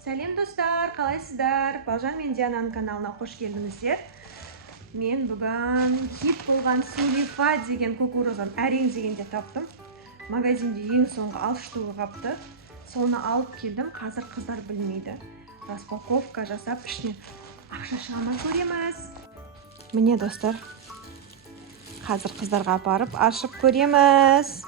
Сәлем достар, қалайсыздар? Балжан мен Диананың каналына қош келдіңіздер. Мен бүгін хит болған Сулифа деген кукурузаны әрең дегенде таптым. Магазинде ең соңғы 6 штугы қапты. Соны алып келдім. Қазір қыздар білмейді. Распаковка жасап, ішінен ақша шығармай көреміз. Міне достар, қазір қыздарға апарып ашып көреміз.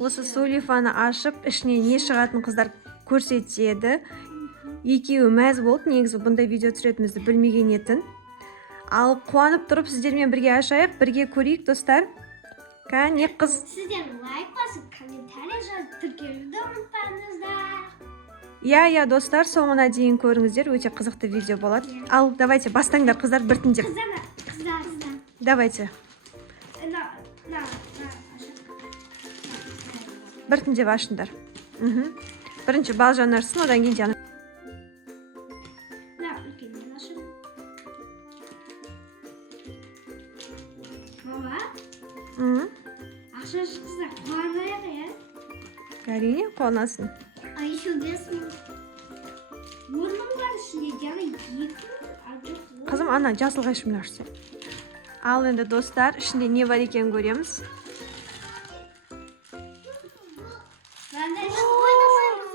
Осы Сулифаны ашып, ішінен не шығатын қыздар көрсетеді. Екеуі мәз болды, негізі бұндай видео түсіретімізді білмеген етін. Ал қуанып тұрып сіздермен бірге ашайық, бірге көрейік достар. Кәне қыз. Сіздер лайк басып, комментарий жазып, тіркелуді ұмытпаңыздар. Иә, достар, соңына дейін көріңіздер, өте қызықты видео болады. Ал давайте бастаңдар қыздар біртіндеп. Қыздар. Давайте. Біртіндеп ашыңдар. Бірінші Балжан ашсын, одан кейін Диана. Үлкеннен ашын. Баба, ақша шықса қуанайық, е? Әрине, қуанасың. Ай, еще 5 мың. 10 мың бар ішінде, Диана 2 мың. Қызым, ана жасыл қайшымен ашсын. Ал енді достар, ішінде не бар екен көреміз.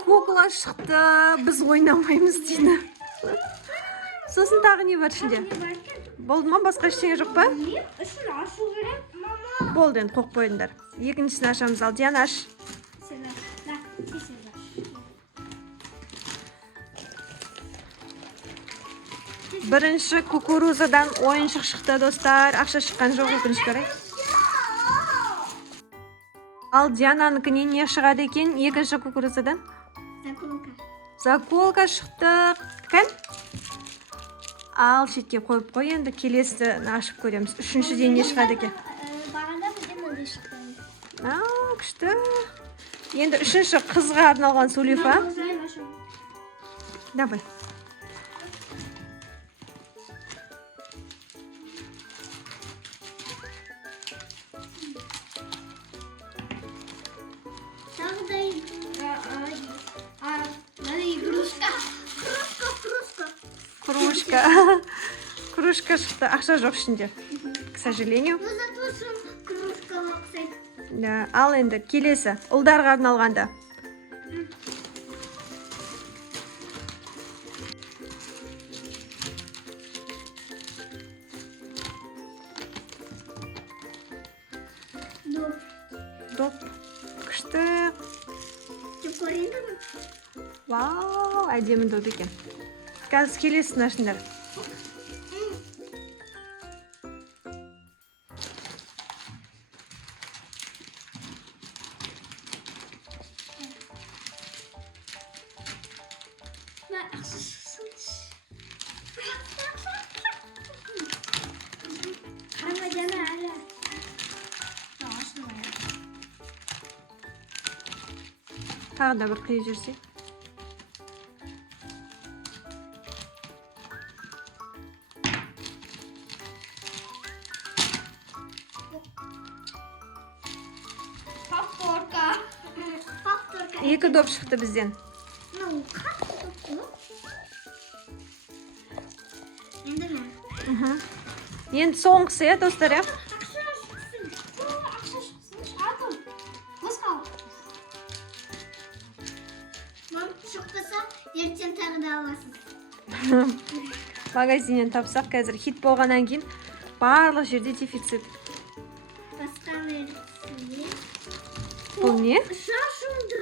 Кукла шықты, біз ойнамаймыз дейді. Сосын тағы не бар ішінде? Болды ма? Басқа ештеңе жоқ па? Үшін ашу керек, мама. Болды, енді қоқ қойыңдар. Екіншісін ашамыз. Ал Диана аш. Бірінші кукурузадан ойыншық шықты достар. Ақша шыққан жоқ, өкінішке орай. Ал Диананыкінен не шығады екен? Екінші кукурузадан? Заколка шықты. Кән? Ал шетке қойып қой, енді келесі ашып көреміз. Үшіншіден не шығады екен? Бағанда бізден мындай шықты. Күшті. Енді үшінші қызға арналған Сулифа. Давай. Кружка шықты. Ақша жоқ ішінде. К сожалению. Ал енді келесі. Ұлдарға арналғанда. Доп. Күшті. Вау, әдемі доп екен. Қазір келесін ашыңдар. Тағы да бір қиып жүрсек. Екі доп шықты бізден. Енді соңғысы, е, достар, е? Ертең тағы да аласыз. Магазиннен тапсақ, қазір хит болғаннан кейін барлық жерде дефицит. Бұл не? Шашымды.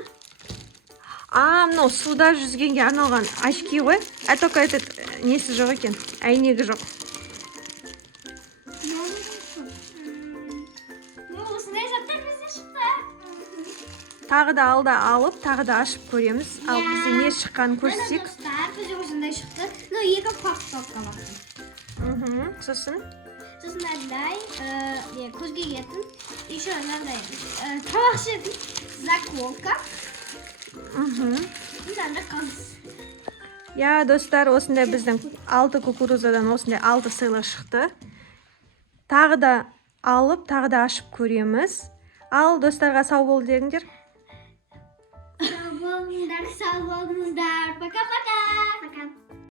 Мынау суда жүзгенге арналған очки ғой. Только этот несі жоқ екен, әйнегі жоқ. Осындай заттар бізде шықты. Тағы да алда алып, тағы да ашып көреміз. Ал бізде не шыққанын көрсек. Бізде осындай шықты. Екі папка бақтым. Сосын мынандай көзге кетін. Еще мынандай тамақ ішетін заколка. Мынандай қыз. Я, достар, осындай біздің 6 кукурузадан осындай 6 сыйлық шықты. тағы да алып, тағы да ашып көреміз. Ал достарға сау бол деңдер. Sağ olun, sağ olun. Пока-пока. Пока.